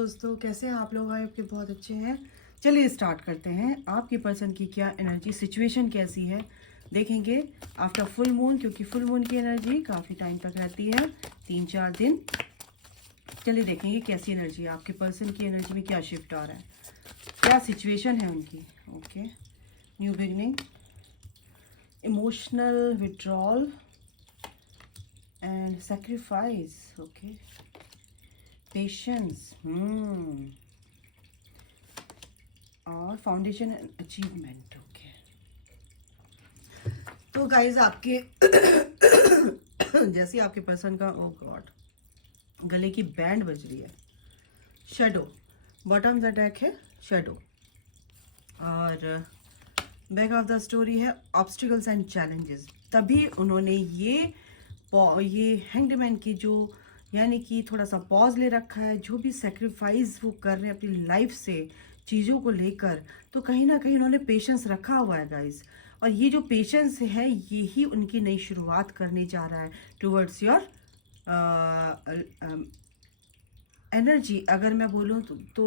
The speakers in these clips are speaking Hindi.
दोस्तों कैसे हैं आप लोग? आपके बहुत अच्छे हैं। चलिए स्टार्ट करते हैं। आपकी पर्सन की क्या एनर्जी सिचुएशन कैसी है देखेंगे आफ्टर फुल मून, क्योंकि फुल मून की एनर्जी काफ़ी टाइम तक रहती है, 3-4 दिन। चलिए देखेंगे कैसी एनर्जी है आपके पर्सन की एनर्जी में, क्या शिफ्ट आ रहा है, क्या सिचुएशन है उनकी। Okay, new beginning, emotional withdrawal and sacrifice. Okay, patience और फाउंडेशन एंड अचीवमेंट। ओके, तो गाइज आपके जैसे आपके पर्सन का, ओ गॉड, गले की बैंड बज रही है। शेडो, बॉटम द डेक है शेडो, और बैक ऑफ द स्टोरी है ऑब्स्टिकल्स एंड चैलेंजेस। तभी उन्होंने ये हैंगड की जो यानी कि थोड़ा सा पॉज ले रखा है, जो भी सेक्रीफाइस वो कर रहे हैं अपनी लाइफ से चीज़ों को लेकर, तो कहीं ना कहीं उन्होंने पेशेंस रखा हुआ है गाइस। और ये जो पेशेंस है यही उनकी नई शुरुआत करने जा रहा है टुवर्ड्स योर एनर्जी। अगर मैं बोलूँ तो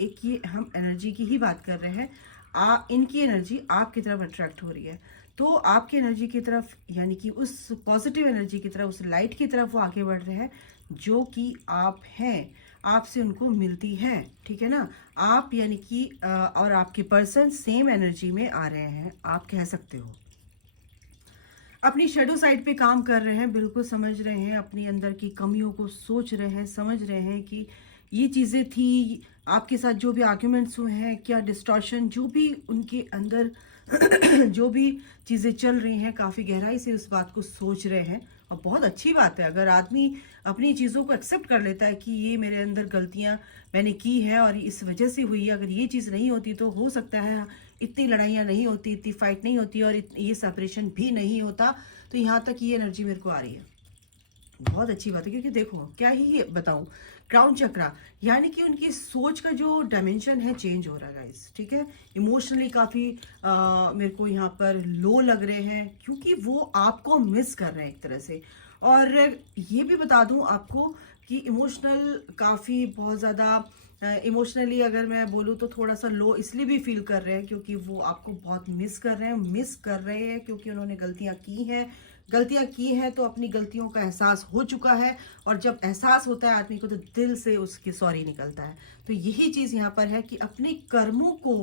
एक ये हम एनर्जी की ही बात कर रहे हैं। इनकी एनर्जी आपकी तरफ अट्रैक्ट हो रही है, तो आपकी एनर्जी की तरफ यानी कि उस पॉजिटिव एनर्जी की तरफ, उस लाइट की तरफ वो आगे बढ़ रहे हैं जो कि आप हैं, आपसे उनको मिलती है। ठीक है ना, आप यानी कि और आपके पर्सन सेम एनर्जी में आ रहे हैं, आप कह सकते हो। अपनी शेडो साइड पे काम कर रहे हैं, बिल्कुल समझ रहे हैं अपनी अंदर की कमियों को, सोच रहे हैं, समझ रहे हैं कि ये चीज़ें थी आपके साथ, जो भी आर्ग्यूमेंट्स हुए हैं, क्या डिस्टॉर्शन, जो भी उनके अंदर जो भी चीज़ें चल रही हैं, काफ़ी गहराई से उस बात को सोच रहे हैं। और बहुत अच्छी बात है अगर आदमी अपनी चीज़ों को एक्सेप्ट कर लेता है कि ये मेरे अंदर गलतियां मैंने की है और इस वजह से हुई है। अगर ये चीज़ नहीं होती तो हो सकता है इतनी लड़ाइयाँ नहीं होती, इतनी फाइट नहीं होती और ये सेपरेशन भी नहीं होता। तो यहाँ तक ये एनर्जी मेरे को आ रही है, बहुत अच्छी बात है। क्योंकि देखो क्या ही बताऊं, क्राउन चक्रा यानी कि उनकी सोच का जो डायमेंशन है चेंज हो रहा है गाइस। ठीक है, इमोशनली काफ़ी मेरे को यहाँ पर लो लग रहे हैं, क्योंकि वो आपको मिस कर रहे हैं एक तरह से। और ये भी बता दूं आपको कि इमोशनल काफ़ी बहुत ज़्यादा इमोशनली अगर मैं बोलूँ तो थोड़ा सा लो इसलिए भी फील कर रहे हैं क्योंकि वो आपको बहुत मिस कर रहे हैं क्योंकि उन्होंने गलतियां की हैं तो अपनी गलतियों का एहसास हो चुका है। और जब एहसास होता है आदमी को तो दिल से उसकी सॉरी निकलता है। तो यही चीज़ यहाँ पर है कि अपने कर्मों को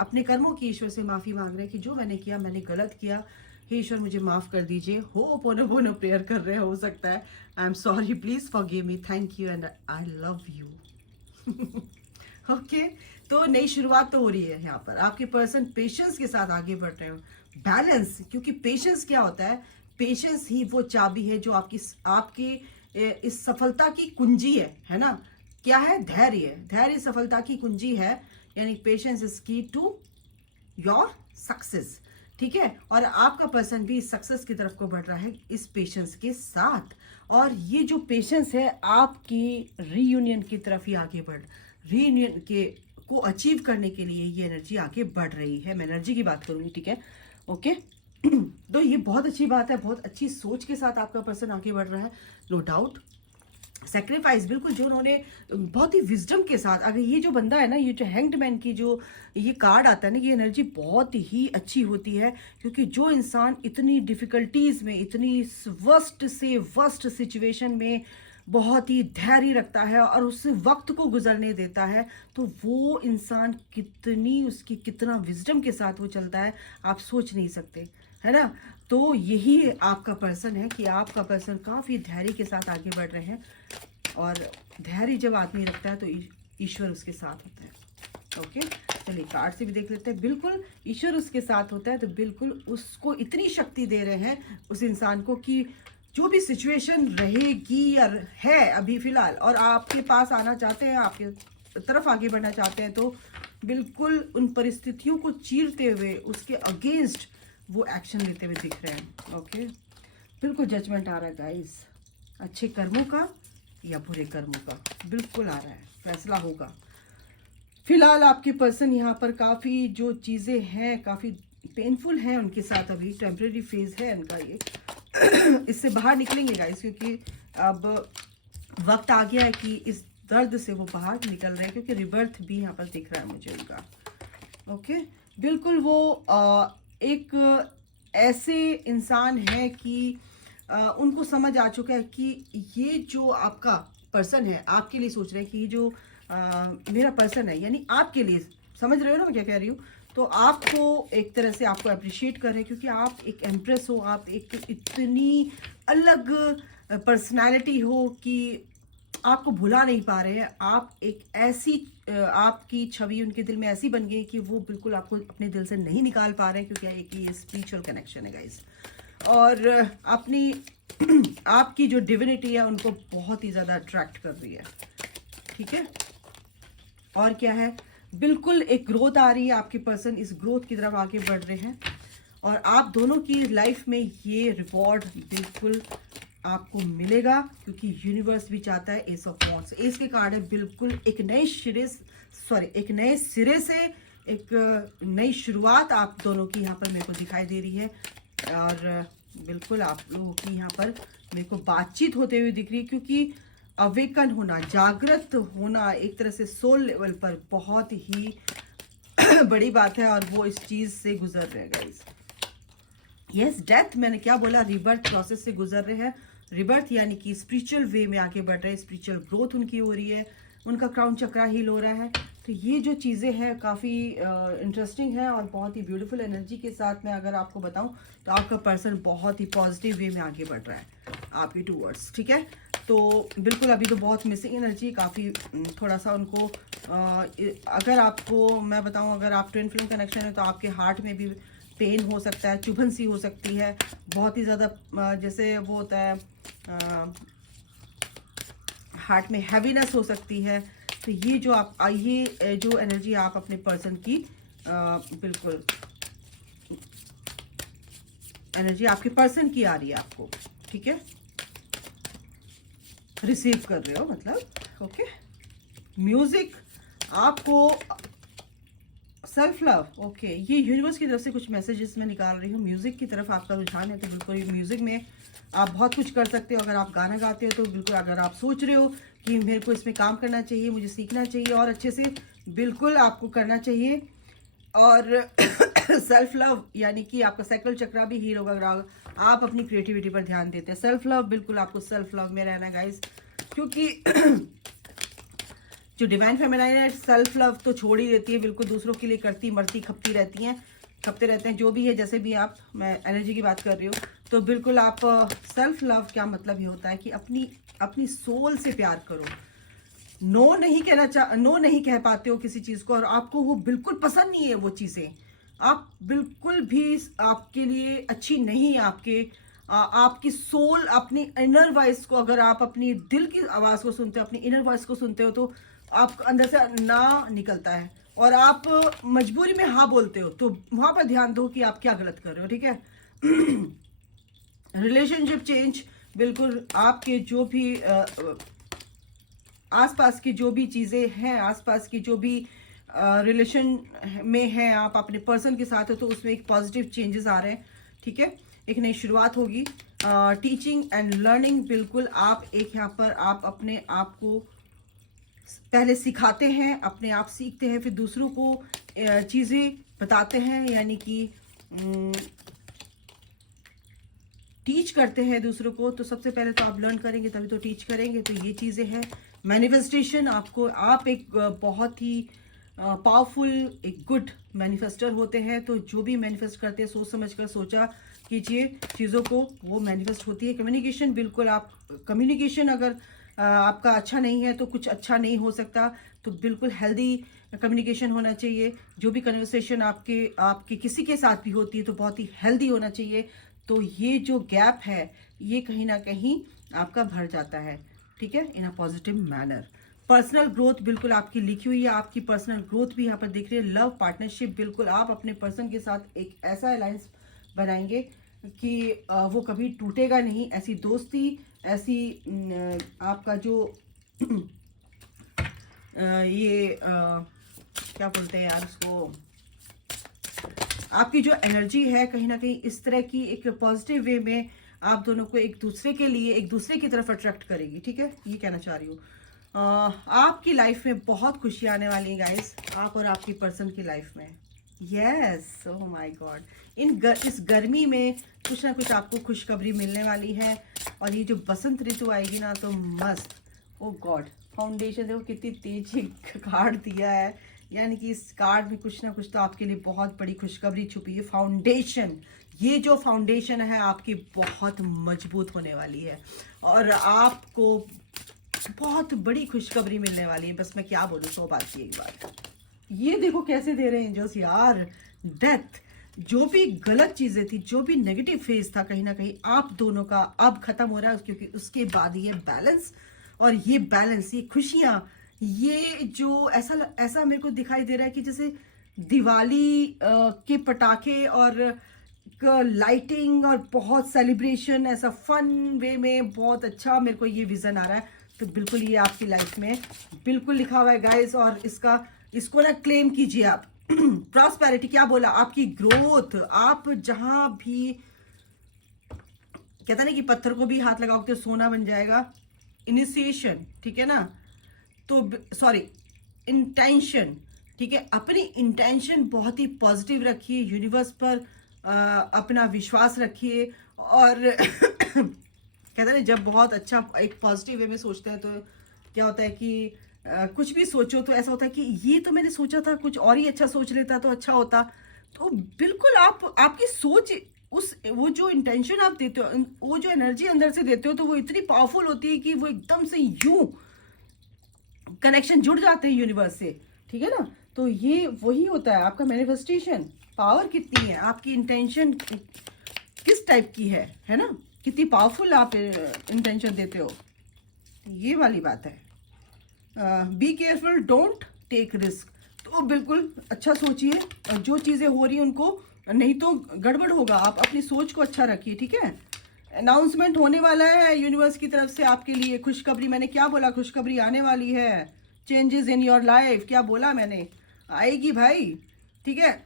अपने कर्मों की ईश्वर से माफ़ी मांग रहे हैं कि जो मैंने किया, मैंने गलत किया, हे ईश्वर मुझे माफ़ कर दीजिए। हो पोनो प्रेयर कर रहे हैं, हो सकता है। I am sorry, please forgive me, thank you and I love you. Okay, तो नई शुरुआत तो हो रही है यहाँ पर। आपके पर्सन पेशेंस के साथ आगे बढ़ रहे हो, बैलेंस, क्योंकि पेशेंस क्या होता है, पेशेंस ही वो चाबी है जो आपकी इस सफलता की कुंजी है ना। क्या है? धैर्य सफलता की कुंजी है, यानी पेशेंस इज की टू योर सक्सेस। ठीक है, और आपका पर्सन भी सक्सेस की तरफ को बढ़ रहा है इस पेशेंस के साथ। और ये जो पेशेंस है आपकी रीयूनियन की तरफ ही आगे रीयूनियन के को अचीव करने के लिए ये एनर्जी आगे बढ़ रही है। मैं एनर्जी की बात करूंगी, ठीक है? ओके। तो ये बहुत अच्छी बात है, बहुत अच्छी सोच के साथ आपका पर्सन आगे बढ़ रहा है, नो डाउट। सेक्रीफाइस बिल्कुल, जो उन्होंने बहुत ही विजडम के साथ, अगर ये जो बंदा है ना, ये जो हैंग्ड मैन की जो ये कार्ड आता है ना, ये एनर्जी बहुत ही अच्छी होती है। क्योंकि जो इंसान इतनी डिफिकल्टीज में, इतनी वर्स्ट से वर्स्ट सिचुएशन में बहुत ही धैर्य रखता है और उस वक्त को गुजरने देता है, तो वो इंसान कितना विजडम के साथ वो चलता है, आप सोच नहीं सकते, है ना। तो यही आपका पर्सन है कि आपका पर्सन काफ़ी धैर्य के साथ आगे बढ़ रहे हैं। और धैर्य जब आदमी रखता है तो ईश्वर उसके साथ होता है। ओके, चलिए कार्ड से भी देख लेते हैं। बिल्कुल ईश्वर उसके साथ होता है, तो बिल्कुल उसको इतनी शक्ति दे रहे हैं उस इंसान को कि जो भी सिचुएशन रहेगी या है अभी फिलहाल, और आपके पास आना चाहते हैं, आपके तरफ आगे बढ़ना चाहते हैं, तो बिल्कुल उन परिस्थितियों को चीरते हुए उसके अगेंस्ट वो एक्शन लेते हुए दिख रहे हैं। ओके, बिल्कुल जजमेंट आ रहा है गाइस, अच्छे कर्मों का या बुरे कर्मों का बिल्कुल आ रहा है, फैसला होगा। फिलहाल आपके पर्सन यहाँ पर काफ़ी जो चीज़ें हैं काफ़ी पेनफुल हैं उनके साथ, अभी टेम्परेरी फेज है इनका ये। इससे बाहर निकलेंगे गाइस, क्योंकि अब वक्त आ गया है कि इस दर्द से वो बाहर निकल रहे हैं, क्योंकि रिबर्थ भी यहाँ पर दिख रहा है मुझे उनका। ओके, बिल्कुल वो एक ऐसे इंसान है कि उनको समझ आ चुका है कि ये जो आपका पर्सन है आपके लिए सोच रहे हैं कि ये जो मेरा पर्सन है, यानी आपके लिए, समझ रहे हो ना मैं क्या कह रही हूँ। तो आपको एक तरह से आपको अप्रिशिएट कर रहे हैं, क्योंकि आप एक एम्प्रेस हो, आप एक इतनी अलग पर्सनालिटी हो कि आपको भुला नहीं पा रहे हैं। आप एक ऐसी आपकी छवि उनके दिल में ऐसी बन गई कि वो बिल्कुल आपको अपने दिल से नहीं निकाल पा रहे हैं, क्योंकि एक ये स्पिरिचुअल कनेक्शन है गाइस। और अपनी आपकी जो डिविनिटी है उनको बहुत ही ज़्यादा अट्रैक्ट कर रही है, ठीक है। और क्या है, बिल्कुल एक ग्रोथ आ रही है, आपके पर्सन इस ग्रोथ की तरफ आगे बढ़ रहे हैं, और आप दोनों की लाइफ में ये रिवॉर्ड बिल्कुल आपको मिलेगा, क्योंकि यूनिवर्स भी चाहता है। एस ऑफ वॉन्ड्स, एस के कार्ड है, बिल्कुल एक नए सिरे से एक नई शुरुआत आप दोनों की यहाँ पर मेरे को दिखाई दे रही है। और बिल्कुल आप लोगों की यहाँ पर मेरे को बातचीत होते हुए दिख रही है, क्योंकि अवेकन होना, जागृत होना एक तरह से सोल लेवल पर बहुत ही बड़ी बात है, और वो इस चीज़ से गुजर रहे हैं गाइस। यस, डेथ, मैंने क्या बोला, रिबर्थ प्रोसेस से गुजर रहे हैं। रिबर्थ यानी कि स्पिरिचुअल वे में आगे बढ़ रहे हैं, स्पिरिचुअल ग्रोथ उनकी हो रही है, उनका क्राउन चक्रा हील हो रहा है। तो ये जो चीज़ें हैं काफ़ी इंटरेस्टिंग है और बहुत ही ब्यूटीफुल एनर्जी के साथ मैं अगर आपको बताऊं तो आपका पर्सन बहुत ही पॉजिटिव वे में आगे बढ़ रहा है आपके टूवर्ड्स, ठीक है। तो बिल्कुल अभी तो बहुत मिसिंग एनर्जी, काफ़ी थोड़ा सा उनको अगर आपको मैं बताऊं, अगर आप ट्विन फ्लेम कनेक्शन है तो आपके हार्ट में भी पेन हो सकता है, चुभन सी हो सकती है, बहुत ही ज़्यादा जैसे वो होता है हार्ट में हैवीनेस हो सकती है। तो ये जो आप ये जो एनर्जी आप अपने पर्सन की बिल्कुल एनर्जी आपके पर्सन की आ रही है आपको, ठीक है, रिसीव कर रहे हो मतलब। ओके, म्यूजिक आपको सेल्फ लव, ओके, ये यूनिवर्स की तरफ से कुछ मैसेजेस मैं निकाल रही हूँ। म्यूजिक की तरफ आपका रुझान है, तो बिल्कुल म्यूजिक में आप बहुत कुछ कर सकते हो। अगर आप गाना गाते हो तो बिल्कुल, अगर आप सोच रहे हो कि मेरे को इसमें काम करना चाहिए, मुझे सीखना चाहिए और अच्छे से, बिल्कुल आपको करना चाहिए। और सेल्फ लव यानी कि आपका साइकिल चक्रा भी हील होगा अगर आप अपनी क्रिएटिविटी पर ध्यान देते हैं। सेल्फ लव, बिल्कुल आपको सेल्फ लव में रहना गाइस, क्योंकि जो डिवाइन फेमिनाइन है सेल्फ लव तो छोड़ ही देती है, बिल्कुल दूसरों के लिए करती मरती खपती रहती हैं, खपते रहते हैं, जो भी है जैसे भी आप, मैं एनर्जी की बात कर रही हूँ। तो बिल्कुल आप सेल्फ लव क्या मतलब ये होता है कि अपनी सोल से प्यार करो। नो नहीं कह पाते हो किसी चीज़ को, और आपको वो बिल्कुल पसंद नहीं है वो चीज़ें, आप बिल्कुल भी आपके लिए अच्छी नहीं है। आपकी सोल, अपनी इनर वॉइस को, अगर आप अपनी दिल की आवाज़ को सुनते हो, अपनी इनर वॉइस को सुनते हो, तो आप अंदर से ना निकलता है और आप मजबूरी में हाँ बोलते हो। तो वहाँ पर ध्यान दो कि आप क्या गलत कर रहे हो, ठीक है। रिलेशनशिप चेंज, बिल्कुल आपके जो भी आसपास की जो भी चीज़ें हैं, आसपास की जो भी रिलेशन में हैं, आप अपने पर्सन के साथ हो तो उसमें एक पॉजिटिव चेंजेस आ रहे हैं, ठीक है, एक नई शुरुआत होगी। टीचिंग एंड लर्निंग, बिल्कुल आप एक यहाँ पर आप अपने आप को पहले सिखाते हैं, अपने आप सीखते हैं, फिर दूसरों को चीज़ें बताते हैं, यानी कि टीच करते हैं दूसरों को। तो सबसे पहले तो आप लर्न करेंगे तभी तो टीच करेंगे। तो ये चीज़ें हैं। मैनिफेस्टेशन, आप एक बहुत ही पावरफुल, एक गुड मैनिफेस्टर होते हैं। तो जो भी मैनिफेस्ट करते हैं सोच समझ कर सोचा कीजिए चीज़ों को, वो मैनिफेस्ट होती है। कम्युनिकेशन, बिल्कुल आप कम्युनिकेशन अगर आपका अच्छा नहीं है तो कुछ अच्छा नहीं हो सकता। तो बिल्कुल हेल्दी कम्युनिकेशन होना चाहिए। जो भी कन्वर्सेशन आपके किसी के साथ भी होती है तो बहुत ही हेल्दी होना चाहिए। तो ये जो गैप है ये कहीं ना कहीं आपका भर जाता है, ठीक है, in a positive manner. Personal growth बिल्कुल आपकी लिखी हुई है, आपकी पर्सनल ग्रोथ भी यहाँ पर दिख रही है। लव पार्टनरशिप, बिल्कुल आप अपने पर्सन के साथ एक ऐसा अलायंस बनाएंगे कि वो कभी टूटेगा नहीं। ऐसी दोस्ती, ऐसी आपका जो ये क्या बोलते हैं यार उसको, आपकी जो एनर्जी है कहीं ना कहीं इस तरह की एक पॉजिटिव वे में आप दोनों को एक दूसरे के लिए, एक दूसरे की तरफ अट्रैक्ट करेगी, ठीक है, ये कहना चाह रही हूँ। आपकी लाइफ में बहुत खुशी आने वाली है गाइस, आप और आपकी पर्सन की लाइफ में। यस, ओह माय गॉड, इस गर्मी में कुछ ना कुछ आपको खुशखबरी मिलने वाली है। और ये जो बसंत ऋतु आएगी ना तो मस्त। ओह गॉड, फाउंडेशन देखो कितनी तेजी कार्ड दिया है, यानी कि इस कार्ड में कुछ ना कुछ तो आपके लिए बहुत बड़ी खुशखबरी छुपी है। फाउंडेशन, ये जो फाउंडेशन है आपकी बहुत मजबूत होने वाली है और आपको बहुत बड़ी खुशखबरी मिलने वाली है। बस मैं क्या बोलूँ, 100 बात की एक बात। ये देखो कैसे दे रहे हैं एंजल्स यार, डेथ। जो भी गलत चीजें थी, जो भी नेगेटिव फेज था, कहीं ना कहीं आप दोनों का अब खत्म हो रहा है, क्योंकि उसके बाद ये बैलेंस, और ये बैलेंस, ये खुशियां, ये जो ऐसा मेरे को दिखाई दे रहा है कि जैसे दिवाली के पटाखे और लाइटिंग और बहुत सेलिब्रेशन, ऐसा फन वे में बहुत अच्छा मेरे को ये विजन आ रहा है। तो बिल्कुल ये आपकी लाइफ में बिल्कुल लिखा हुआ है गाइस, और इसको ना क्लेम कीजिए आप। प्रॉस्पेरिटी क्या बोला, आपकी ग्रोथ, आप जहां भी कहता ना कि पत्थर को भी हाथ लगाओगे तो सोना बन जाएगा। इनिशिएशन, ठीक है ना, तो सॉरी, इंटेंशन, ठीक है, अपनी इंटेंशन बहुत ही पॉजिटिव रखिए, यूनिवर्स पर अपना विश्वास रखिए। और कहते हैं जब बहुत अच्छा एक पॉजिटिव वे में सोचते हैं तो क्या होता है कि कुछ भी सोचो तो ऐसा होता है कि ये तो मैंने सोचा था, कुछ और ही अच्छा सोच लेता तो अच्छा होता। तो बिल्कुल आपकी सोच, वो जो इंटेंशन आप देते हो, वो जो एनर्जी अंदर से देते हो, तो वो इतनी पावरफुल होती है कि वो एकदम से यूं कनेक्शन जुड़ जाते हैं यूनिवर्स से, ठीक है ना। तो ये वही होता है आपका मैनिफेस्टेशन। पावर कितनी है, आपकी इंटेंशन किस टाइप की है ना, कितनी पावरफुल आप इंटेंशन देते हो, ये वाली बात है। Be careful, don't take risk. तो बिल्कुल अच्छा सोचिए, जो चीज़ें हो रही हैं उनको, नहीं तो गड़बड़ होगा। आप अपनी सोच को अच्छा रखिए, ठीक है। अनाउंसमेंट होने वाला है यूनिवर्स की तरफ से आपके लिए, खुशखबरी। मैंने क्या बोला, खुशखबरी आने वाली है। चेंजेस इन योर लाइफ, क्या बोला मैंने, आएगी भाई, ठीक है।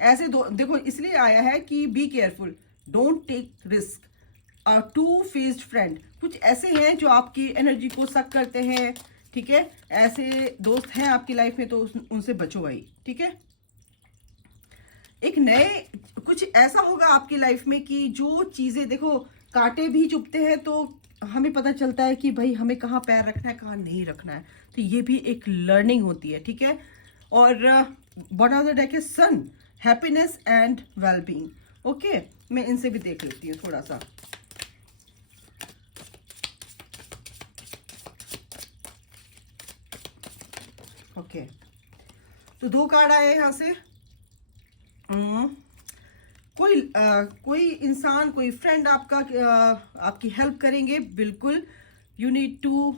ऐसे देखो इसलिए आया है कि be careful, don't take risk. Two faced friend, कुछ ऐसे हैं जो आपकी एनर्जी को सक करते हैं, ठीक है। ऐसे दोस्त हैं आपकी लाइफ में, तो उनसे बचो भाई, ठीक है। एक नए कुछ ऐसा होगा आपकी लाइफ में कि जो चीज़ें, देखो कांटे भी चुभते हैं तो हमें पता चलता है कि भाई हमें कहाँ पैर रखना है, कहाँ नहीं रखना है। तो ये भी एक लर्निंग होती है, ठीक है। और बॉटम ऑफ द डेक है सन, हैप्पीनेस एंड वेलबींग। ओके, मैं इनसे भी देख लेती हूँ थोड़ा सा। ओके, तो 2 कार्ड आए यहाँ से। कोई इंसान, कोई फ्रेंड आपका आपकी हेल्प करेंगे, बिल्कुल। You need to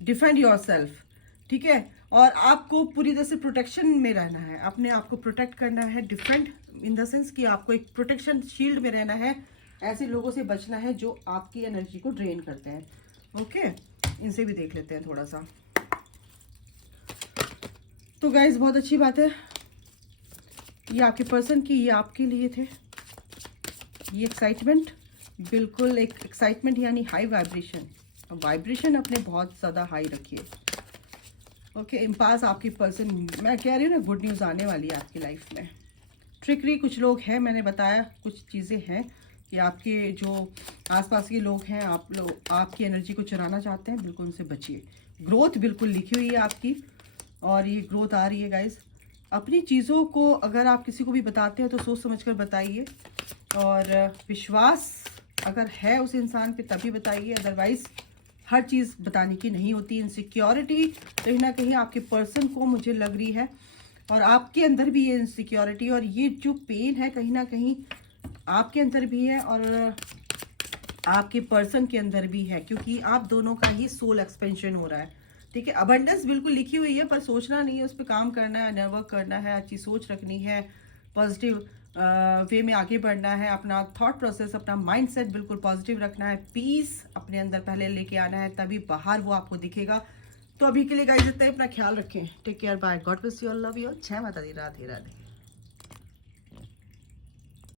defend yourself, ठीक है। और आपको पूरी तरह से प्रोटेक्शन में रहना है, अपने आप को प्रोटेक्ट करना है। डिफेंड इन द सेंस कि आपको एक प्रोटेक्शन शील्ड में रहना है, ऐसे लोगों से बचना है जो आपकी एनर्जी को ड्रेन करते हैं। ओके, इनसे भी देख लेते हैं थोड़ा सा। तो गाइस बहुत अच्छी बात है, ये आपके पर्सन की, ये आपके लिए थे। ये एक्साइटमेंट, बिल्कुल एक एक्साइटमेंट, यानी हाई वाइब्रेशन। वाइब्रेशन अपने बहुत ज़्यादा हाई रखिए। ओके, इम्पास आपकी पर्सन, मैं कह रही हूँ ना, गुड न्यूज़ आने वाली है आपकी लाइफ में। ट्रिकरी कुछ लोग हैं, मैंने बताया कुछ चीज़ें हैं कि आपके जो आसपास के लोग हैं, आप लोग आपकी एनर्जी को चुराना चाहते हैं, बिल्कुल उनसे बचिए। ग्रोथ बिल्कुल लिखी हुई है आपकी, और ये ग्रोथ आ रही है गाइस। अपनी चीज़ों को अगर आप किसी को भी बताते हैं तो सोच समझ कर बताइए, और विश्वास अगर है उस इंसान पे तभी बताइए, अदरवाइज हर चीज़ बताने की नहीं होती। इनसिक्योरिटी कहीं ना कहीं आपके पर्सन को मुझे लग रही है, और आपके अंदर भी ये इनसिक्योरिटी और ये जो पेन है कहीं ना कहीं आपके अंदर भी है और आपके पर्सन के अंदर भी है, क्योंकि आप दोनों का ही सोल एक्सपेंशन हो रहा है, ठीक है। अबंडेंस बिल्कुल लिखी हुई है, पर सोचना नहीं है, उस पर काम करना है, नेटवर्क करना है, अच्छी सोच रखनी है, पॉजिटिव वे में आगे बढ़ना है, अपना थॉट प्रोसेस, अपना माइंडसेट बिल्कुल पॉजिटिव रखना है, पीस अपने अंदर पहले लेके आना है, तभी बाहर वो आपको दिखेगा। तो अभी के लिए गाइस इतना ही, अपना ख्याल रखें, take care, bye, god bless you all, love you, जय माता दी, राधे राधे।